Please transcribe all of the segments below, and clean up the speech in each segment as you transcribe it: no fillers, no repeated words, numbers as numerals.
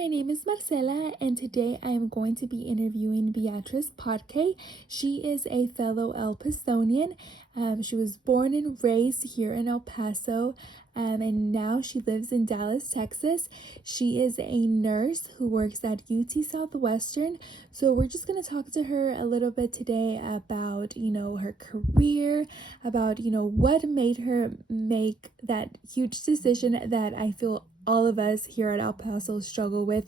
my name is Marcela, and today I am going to be interviewing Beatrice Parque. She is a fellow El Pasonian. She was born and raised here in El Paso, and now she lives in Dallas, Texas. She is a nurse who works at UT Southwestern. So we're just going to talk to her a little bit today about, her career, about, what made her make that huge decision that I feel all of us here at El Paso struggle with.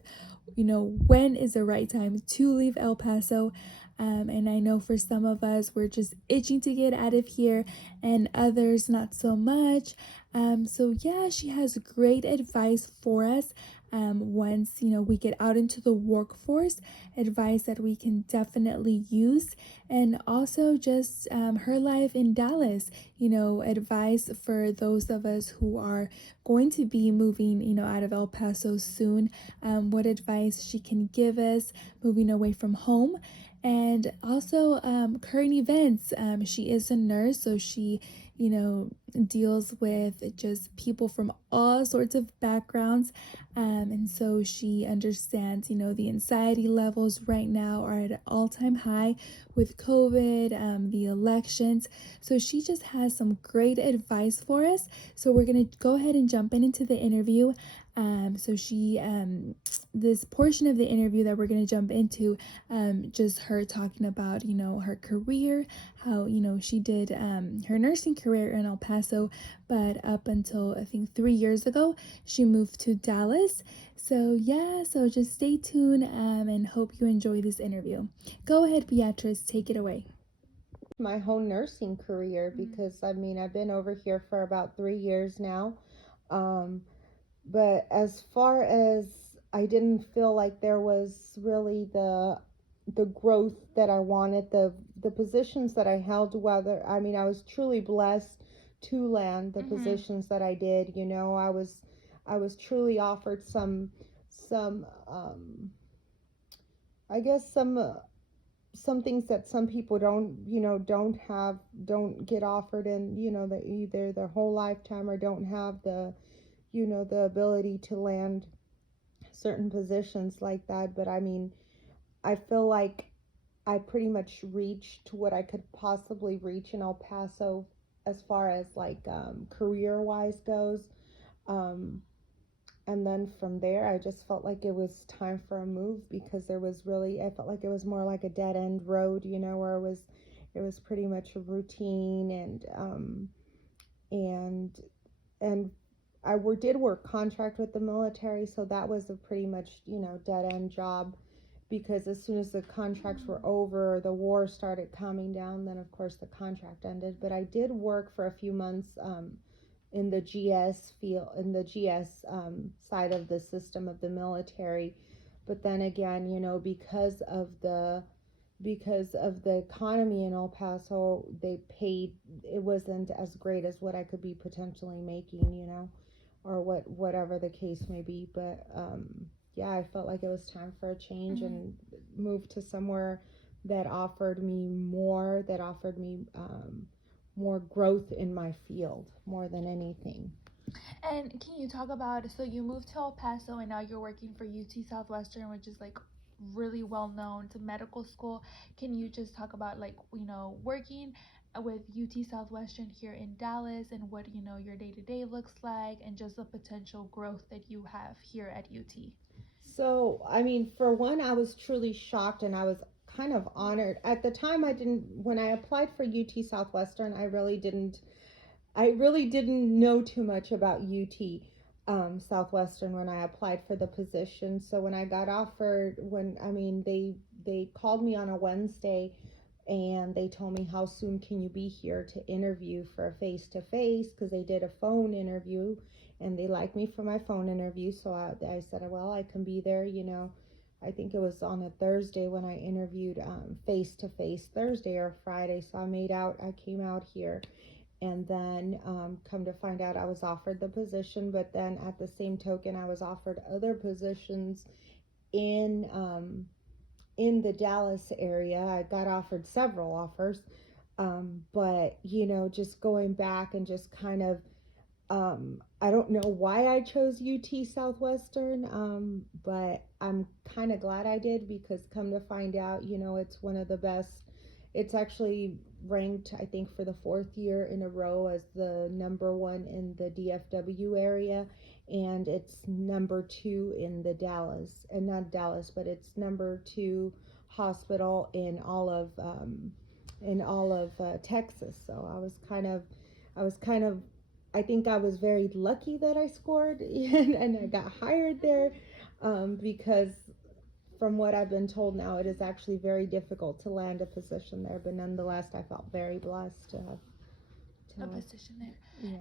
When is the right time to leave El Paso? And I know for some of us, we're just itching to get out of here, and others not so much. So yeah, she has great advice for us. Once we get out into the workforce, advice that we can definitely use, and also just her life in Dallas. Advice for those of us who are going to be moving, out of El Paso soon. What advice she can give us moving away from home, and also current events. She is a nurse, so she deals with just people from all sorts of backgrounds, and so she understands the anxiety levels right now are at an all-time high with COVID, the elections. So she just has some great advice for us. So we're gonna go ahead and jump into the interview. So she this portion of the interview that we're going to jump into, just her talking about her career, how she did her nursing career in El Paso, but up until I think 3 years ago she moved to Dallas. So yeah, so just stay tuned, and hope you enjoy this interview. Go ahead, Beatrice, take it away. My whole nursing career, because I've been over here for about 3 years now. Um, but as far as I didn't feel like there was really the growth that I wanted, the positions that I held, whether I was truly blessed to land the positions that I did. I was truly offered some I guess some things that some people don't get offered in either their whole lifetime, or don't have the ability to land certain positions like that. But I feel like I pretty much reached what I could possibly reach in El Paso, as far as like career wise goes. Um, and then from there, I just felt like it was time for a move, because I felt like it was more like a dead end road, where it was pretty much a routine. And did work contract with the military, so that was a pretty much dead end job, because as soon as the contracts were over, the war started calming down, then of course the contract ended. But I did work for a few months, in the GS field, in the GS side of the system of the military. But then again, because of the economy in El Paso, it wasn't as great as what I could be potentially making, or whatever the case may be. But yeah, I felt like it was time for a change, and move to somewhere that offered me more growth in my field, more than anything. And can you talk about, so you moved to El Paso and now you're working for UT Southwestern, which is like really well known to medical school. Can you just talk about like, working with UT Southwestern here in Dallas, and what, your day to day looks like, and just the potential growth that you have here at UT? So, for one, I was truly shocked, and I was kind of honored. At the time, when I applied for UT Southwestern, I really didn't know too much about UT Southwestern when I applied for the position. So when I got offered, they called me on a Wednesday, and they told me, how soon can you be here to interview for a face to face, because they did a phone interview, and they liked me for my phone interview. So I said, well, I can be there. I think it was on a Thursday when I interviewed face to face, Thursday or Friday. So I came out here, and then come to find out, I was offered the position. But then at the same token, I was offered other positions in in the Dallas area. I got offered several offers, but just going back and just kind of I don't know why I chose UT Southwestern, but I'm kind of glad I did because come to find out, it's one of the best. It's actually ranked, I think, for the fourth year in a row as the number one in the DFW area, and it's number two in the Dallas, and not Dallas, but it's number two hospital in all of Texas. So I was kind of I think I was very lucky that I scored and I got hired there, because from what I've been told now, it is actually very difficult to land a position there. But nonetheless, I felt very blessed to have a position there.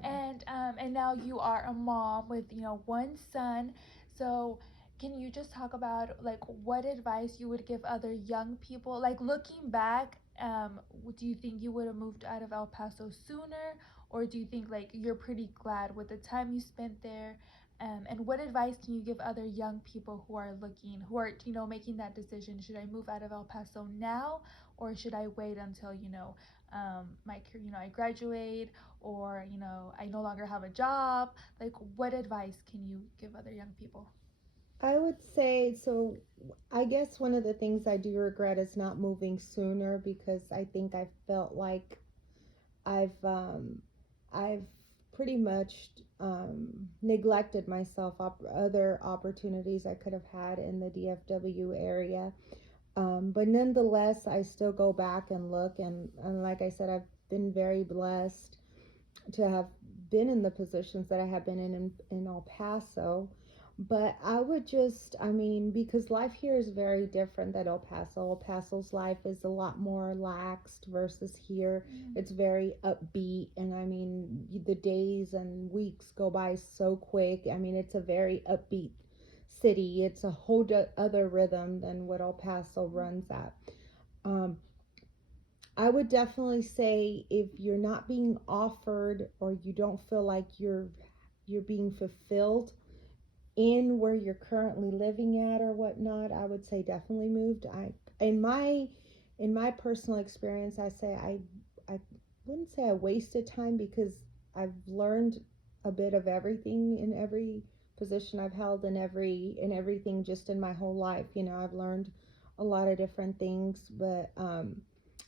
yeah. And now you are a mom with one son. So can you just talk about like what advice you would give other young people, like looking back, do you think you would have moved out of El Paso sooner, or do you think like you're pretty glad with the time you spent there? And what advice can you give other young people who are looking, who are making that decision? Should I move out of El Paso now, or should I wait until my career, I graduate, or I no longer have a job? Like, what advice can you give other young people? I would say so. I guess one of the things I do regret is not moving sooner because I think I felt like I've I've pretty much neglected myself other opportunities I could have had in the DFW area. But nonetheless, I still go back and look, and like I said, I've been very blessed to have been in the positions that I have been in El Paso. But I would just, I mean, because life here is very different than El Paso. El Paso's life is a lot more laxed versus here. It's very upbeat, and I mean, the days and weeks go by so quick. I mean, it's a very upbeat city. It's a whole other rhythm than what El Paso runs at. Um, I would definitely say if you're not being offered or you don't feel like you're being fulfilled in where you're currently living at or whatnot, I would say definitely moved. I in my personal experience, I wouldn't say I wasted time because I've learned a bit of everything in every position I've held in everything just in my whole life. I've learned a lot of different things, but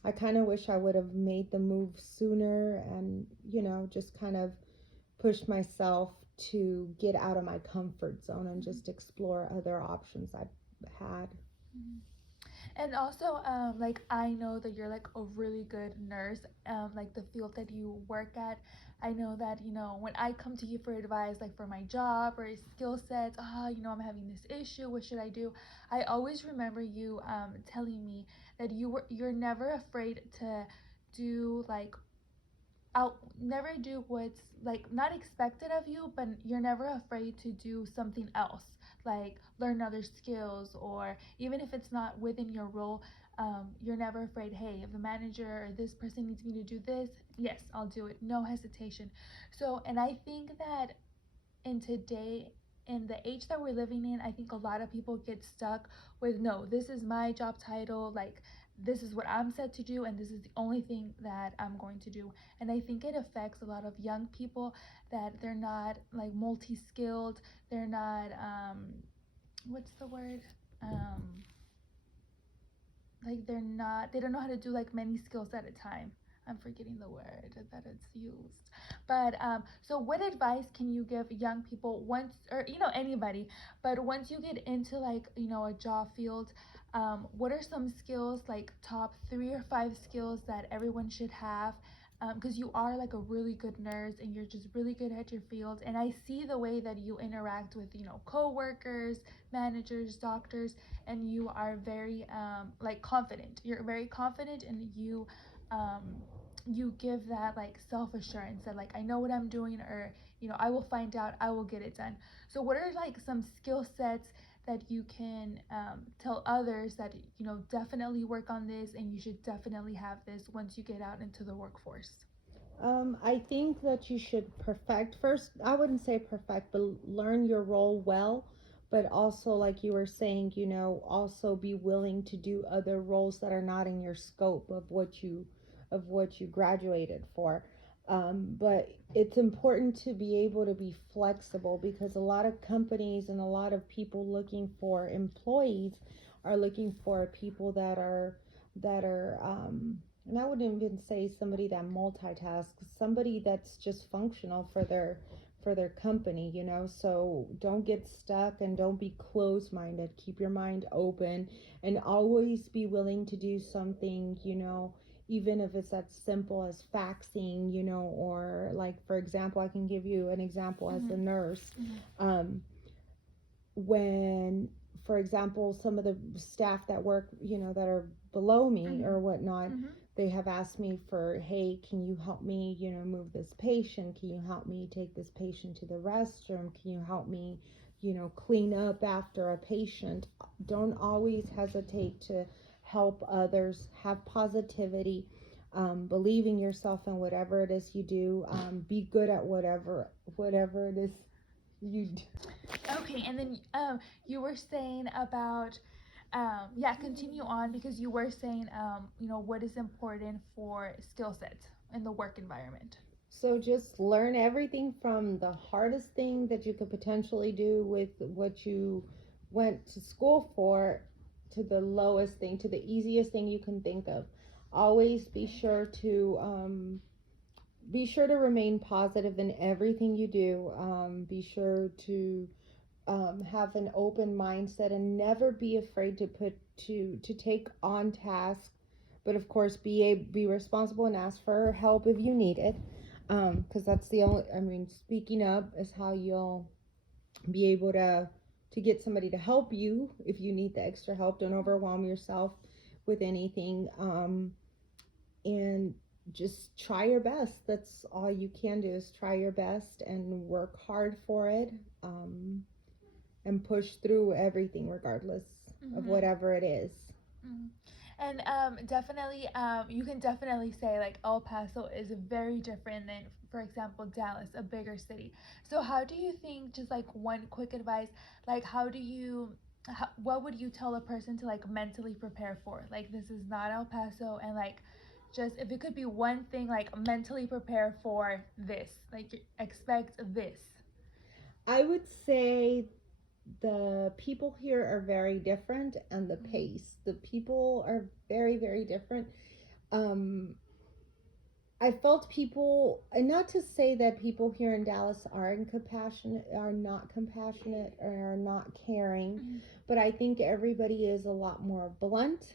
I kind of wish I would have made the move sooner and just kind of push myself to get out of my comfort zone and just explore other options I've had. Mm-hmm. And also, like I know that you're like a really good nurse. Like the field that you work at, I know that when I come to you for advice, like for my job or skill sets, I'm having this issue. What should I do? I always remember you telling me that you're never afraid to do like I'll never do what's like not expected of you, but you're never afraid to do something else, like learn other skills, or even if it's not within your role, you're never afraid. Hey, if the manager or this person needs me to do this, yes, I'll do it. No hesitation. So, and I think that in today, in the age that we're living in, I think a lot of people get stuck with no, this is my job title, like this is what I'm set to do, and this is the only thing that I'm going to do. And I think it affects a lot of young people that they're not like multi skilled, they're not, what's the word? Um, like they don't know how to do like many skills at a time. I'm forgetting the word that it's used. But so what advice can you give young people once, or anybody, but once you get into like a job field, what are some skills, like top 3 or 5 skills that everyone should have? Because you are like a really good nurse and you're just really good at your field, and I see the way that you interact with coworkers, managers, doctors, and you are very like confident. You're very confident, and um, you give that like self assurance that like I know what I'm doing, or I will find out, I will get it done. So what are like some skill sets that you can tell others that definitely work on this, and you should definitely have this once you get out into the workforce? I think that you should perfect first. I wouldn't say perfect, but learn your role well. But also, like you were saying, also be willing to do other roles that are not in your scope of what you graduated for. But it's important to be able to be flexible, because a lot of companies and a lot of people looking for employees are looking for people that are and I wouldn't even say somebody that multitasks, somebody that's just functional for their company, you know. So don't get stuck and don't be closed minded. Keep your mind open and always be willing to do something, you know, even if it's as simple as faxing, you know, or like, for example, I can give you an example as a nurse. Um, when, for example, some of the staff that work, you know, that are below me or whatnot, they have asked me for, hey, can you help me, you know, move this patient? Can you help me take this patient to the restroom? Can you help me, you know, clean up after a patient? Don't always hesitate to help others. Have positivity. Believe in yourself and whatever it is you do. Be good at whatever it is you do. Okay, and then you were saying about yeah, continue on, because you were saying you know, what is important for skill sets in the work environment. So just learn everything from the hardest thing that you could potentially do with what you went to school for, to the lowest thing, to the easiest thing you can think of. Always be sure to remain positive in everything you do. Be sure to have an open mindset and never be afraid to take on tasks, but of course be responsible and ask for help if you need it, because that's the only, I mean, speaking up is how you'll be able to get somebody to help you if you need the extra help. Don't overwhelm yourself with anything, and just try your best. That's all you can do, is try your best and work hard for it. And push through everything regardless of whatever it is. And definitely, you can definitely say like El Paso is very different than, for example, Dallas, a bigger city. So how do you think, just like one quick advice, like what would you tell a person to like mentally prepare for? Like, this is not El Paso, and like, just if it could be one thing, like mentally prepare for this, like expect this. I would say the people here are very different, and the pace. The people are very, very different. Um, I felt people, and not to say that people here in Dallas are not compassionate, or are not caring, but I think everybody is a lot more blunt.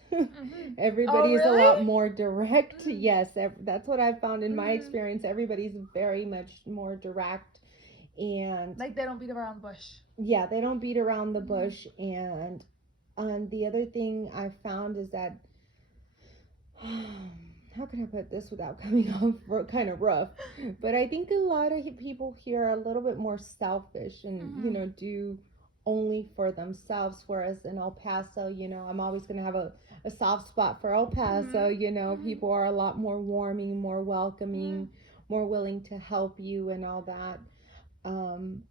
Everybody is a lot more direct. Yes, that's what I've found in my experience. Everybody's very much more direct, and like they don't beat around the bush. Yeah, they don't beat around the bush. And the other thing I found is that how can I put this without coming off kind of rough? But I think a lot of people here are a little bit more selfish and, you know, do only for themselves. Whereas in El Paso, you know, I'm always going to have a soft spot for El Paso. You know, people are a lot more warming, more welcoming, more willing to help you and all that.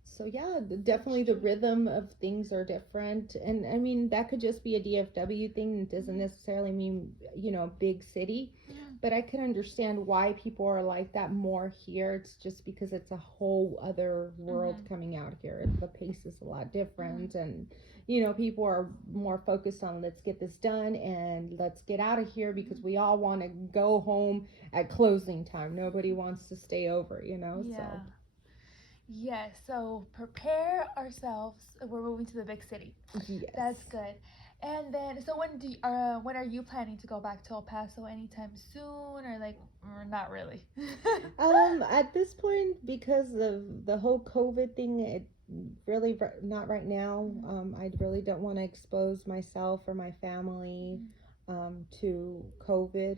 So yeah, definitely the rhythm of things are different. And I mean, that could just be a DFW thing. It doesn't necessarily mean, you know, big city. But I can understand why people are like that more here. It's just because it's a whole other world coming out here. The pace is a lot different. And, you know, people are more focused on, let's get this done and let's get out of here, because we all want to go home at closing time. Nobody wants to stay over, you know. Yeah. So Yes, so prepare ourselves. We're moving to the big city. yes. That's good. And then, so when are you planning to go back to El Paso? Anytime soon, or like, or not really? At this point, because of the whole COVID thing, it really not right now. I really don't want to expose myself or my family to COVID,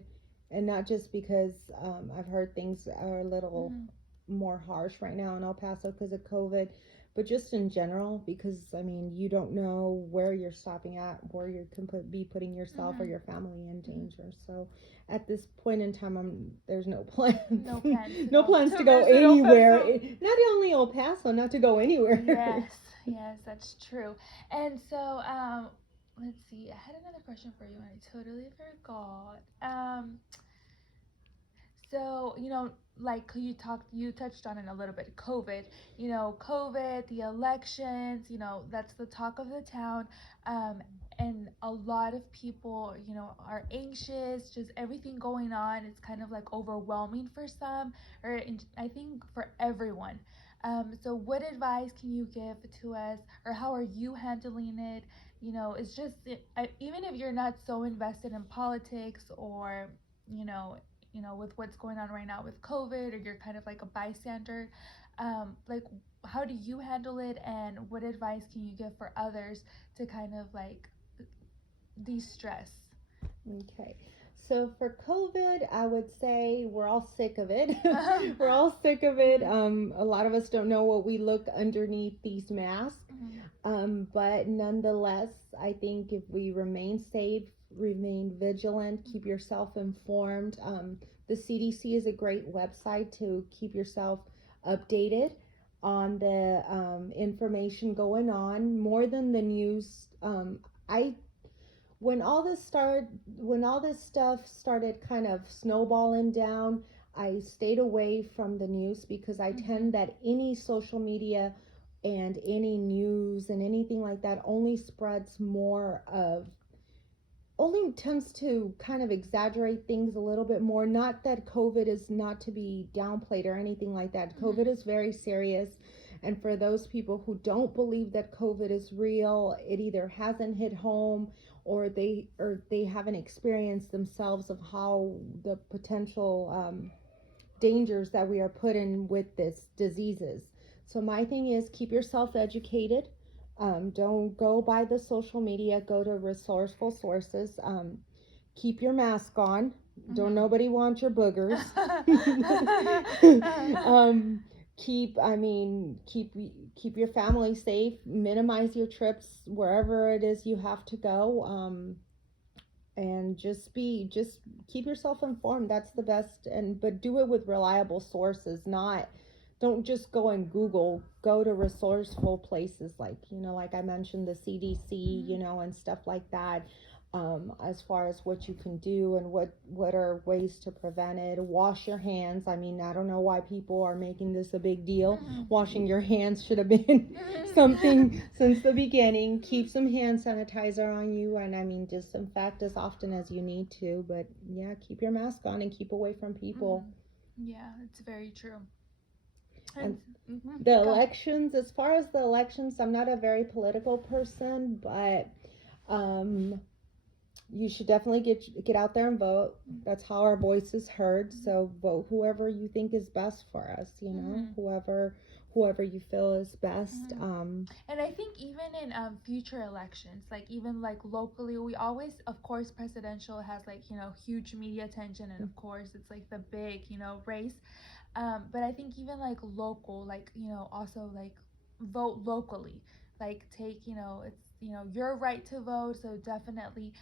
and not just because I've heard things are a little more harsh right now in El Paso because of COVID, but just in general, because I mean, you don't know where you're stopping at, where you can be putting yourself or your family in danger. So at this point in time, there's no plans. No plans to go anywhere. Not only El Paso, not to go anywhere. Yes, that's true. And so, let's see. I had another question for you, and I totally forgot. So, you know, like you touched on it a little bit, COVID, COVID, the elections, that's the talk of the town. And a lot of people, are anxious, just everything going on. It's kind of like overwhelming for some, I think for everyone. So what advice can you give to us, or how are you handling it? It's just, even if you're not so invested in politics, or, you know, with what's going on right now with COVID, or you're kind of like a bystander, like, how do you handle it, and what advice can you give for others to kind of like de-stress? Okay. So for COVID, I would say we're all sick of it. We're all sick of it. A lot of us don't know what we look underneath these masks. But nonetheless, I think if we remain safe, remain vigilant, keep yourself informed. The CDC is a great website to keep yourself updated on the information going on more than the news. I when all this stuff started kind of snowballing down, I stayed away from the news because I tend that any social media and any news and anything like that only tends to kind of exaggerate things a little bit more. Not that COVID is not to be downplayed or anything like that. COVID is very serious. And for those people who don't believe that COVID is real, it either hasn't hit home, or they haven't experienced themselves of how the potential dangers that we are put in with this diseases. So my thing is, keep yourself educated. Don't go by the social media. Go to resourceful sources. Keep your mask on. Don't nobody want your boogers. Keep your family safe. Minimize your trips wherever it is you have to go. And just keep yourself informed. That's the best. But do it with reliable sources. Don't just go and Google. Go to resourceful places like I mentioned, the CDC, and stuff like that. As far as what you can do and what are ways to prevent it. Wash your hands. I don't know why people are making this a big deal. Washing your hands should have been something since the beginning. Keep some hand sanitizer on you, and disinfect as often as you need to. But yeah, keep your mask on and keep away from people. Yeah, it's very true. And the elections, as far as the elections, I'm not a very political person, but you should definitely get out there and vote. That's how our voice is heard. So vote whoever you think is best for us. Whoever you feel is best. And I think even in future elections, like even like locally, we always, of course, presidential has huge media attention, and of course it's like the big race. But I think even like local, also like vote locally, like take it's your right to vote. So definitely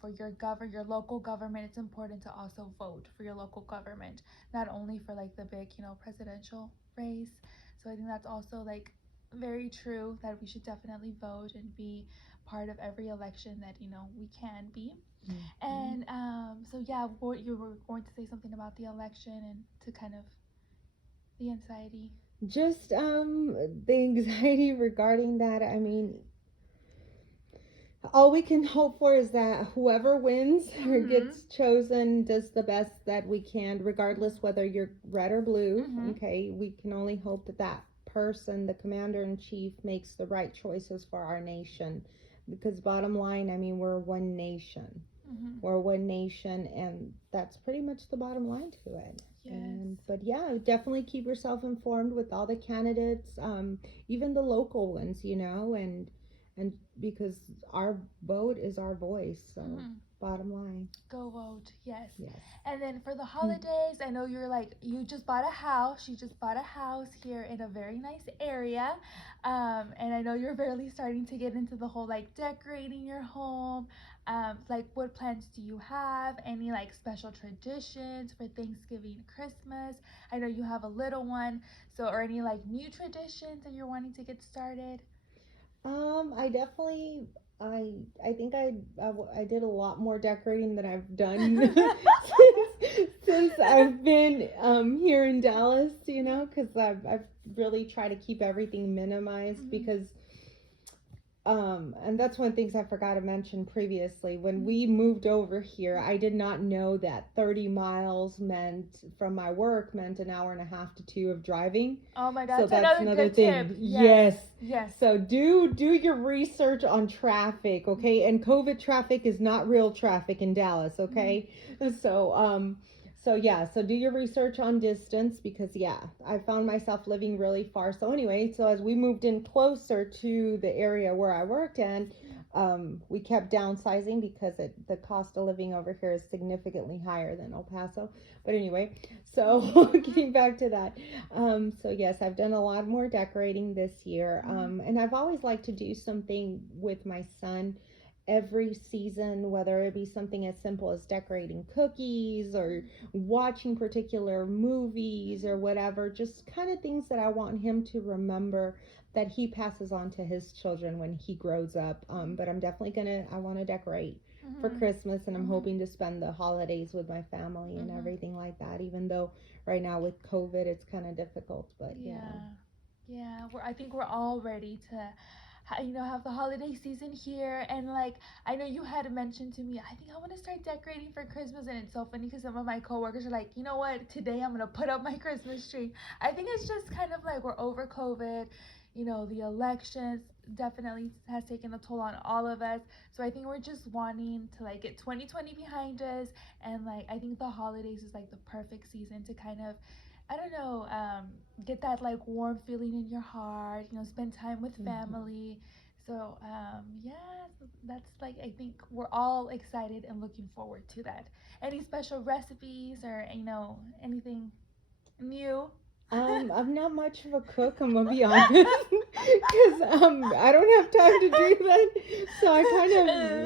for your local government, it's important to also vote for your local government, not only for like the big presidential race. So I think that's also like very true, that we should definitely vote and be part of every election that we can be. And so yeah, what you were going to say something about the election and to kind of the anxiety. Just the anxiety regarding that. All we can hope for is that whoever wins or gets chosen does the best that we can, regardless whether you're red or blue. Okay, we can only hope that person, the commander-in-chief, makes the right choices for our nation. Because bottom line, we're one nation. We're one nation, and that's pretty much the bottom line to it. Yes. But yeah, definitely keep yourself informed with all the candidates, even the local ones, and because our vote is our voice. So bottom line, go vote. Yes. Yes. And then for the holidays, I know you just bought a house. She just bought a house here in a very nice area, and I know you're barely starting to get into the whole decorating your home. What plans do you have? Any special traditions for Thanksgiving, Christmas? I know you have a little one, so or any new traditions that you're wanting to get started? I definitely, I think I did a lot more decorating than I've done since I've been here in Dallas, because I've really tried to keep everything minimized because and that's one of the things I forgot to mention previously. When we moved over here, I did not know that 30 miles from my work meant an hour and a half to 2 of driving. Oh my God, So that's another good thing. tip. Yes. Yes. So do your research on traffic, okay? And COVID traffic is not real traffic in Dallas, okay? So do your research on distance because I found myself living really far. So anyway, so as we moved in closer to the area where I worked in, we kept downsizing because the cost of living over here is significantly higher than El Paso. But anyway, so getting back to that, so yes, I've done a lot more decorating this year, and I've always liked to do something with my son every season, whether it be something as simple as decorating cookies or watching particular movies or whatever, just kind of things that I want him to remember that he passes on to his children when he grows up. But I'm definitely I want to decorate for Christmas, and I'm hoping to spend the holidays with my family and everything like that, even though right now with COVID it's kind of difficult, but I think we're all ready to have the holiday season here. And like, I know you had mentioned to me, I think I want to start decorating for Christmas. And it's so funny because some of my coworkers are like, you know what, today I'm gonna put up my Christmas tree. I think it's just kind of like we're over COVID. The elections definitely has taken a toll on all of us. So I think we're just wanting to like get 2020 behind us, and like I think the holidays is like the perfect season to kind of, I don't know, get that like warm feeling in your heart, spend time with family. So, that's like, I think we're all excited and looking forward to that. Any special recipes or, anything new? I'm not much of a cook, I'm gonna be honest, because I don't have time to do that, so I kind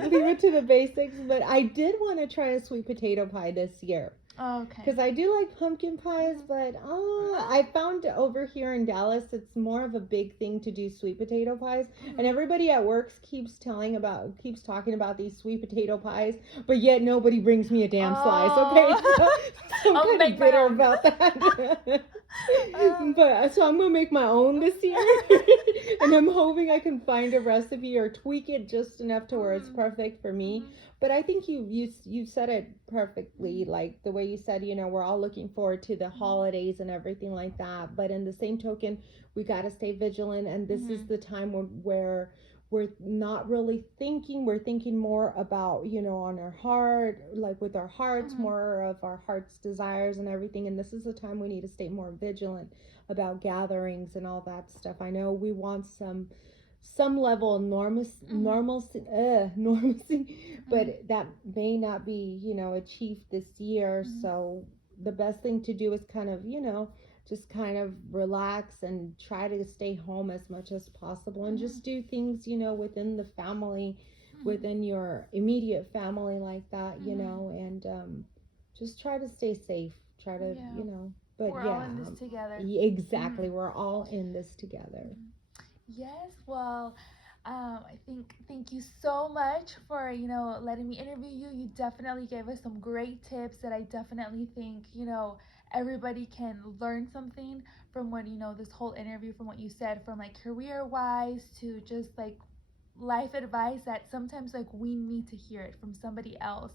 of leave it to the basics. But I did want to try a sweet potato pie this year. Okay. Because I do like pumpkin pies, but I found over here in Dallas, it's more of a big thing to do sweet potato pies. And everybody at work keeps talking about these sweet potato pies, but yet nobody brings me a damn slice. Okay, so I'm kind of bitter about that. But so I'm gonna make my own this year, and I'm hoping I can find a recipe or tweak it just enough to where it's perfect for me. But I think you said it perfectly, like the way you said, we're all looking forward to the holidays and everything like that. But in the same token, we got to stay vigilant. And this is the time where we're not really thinking. We're thinking more about, on our heart, like with our hearts, more of our heart's desires and everything. And this is the time we need to stay more vigilant about gatherings and all that stuff. I know we want some level of normalcy, but that may not be, achieved this year. So the best thing to do is kind of, just kind of relax and try to stay home as much as possible and just do things, within the family, within your immediate family like that, and just try to stay safe. Try to, but we're all in this together. Exactly. We're all in this together. Yes, well, I think thank you so much for, letting me interview you. You definitely gave us some great tips that I definitely think, everybody can learn something from what, this whole interview, from what you said, from like career-wise to just like life advice that sometimes like we need to hear it from somebody else.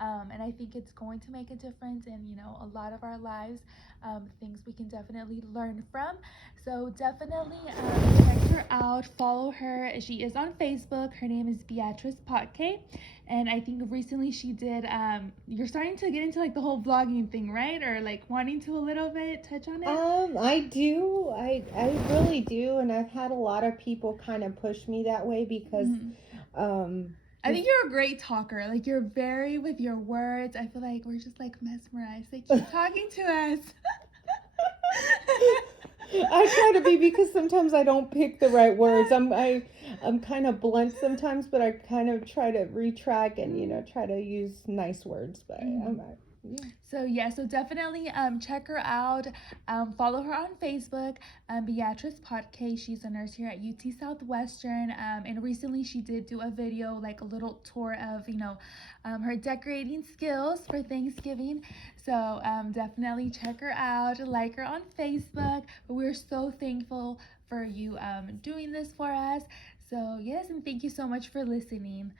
And I think it's going to make a difference in, a lot of our lives, things we can definitely learn from. So definitely check her out, follow her. She is on Facebook. Her name is Beatrice Potke. And I think recently she did, you're starting to get into like the whole vlogging thing, right? Or like wanting to a little bit touch on it? I do. I really do. And I've had a lot of people kind of push me that way because, I think you're a great talker. Like, you're very with your words. I feel like we're just like mesmerized. Like, keep talking to us. I try to be, because sometimes I don't pick the right words. I'm kind of blunt sometimes, but I kind of try to retract and try to use nice words. But Yeah. So definitely check her out. Follow her on Facebook, Beatrice Potke. She's a nurse here at UT Southwestern. And recently she did do a video, like a little tour of, her decorating skills for Thanksgiving. So definitely check her out, like her on Facebook. But we're so thankful for you doing this for us. So yes, and thank you so much for listening.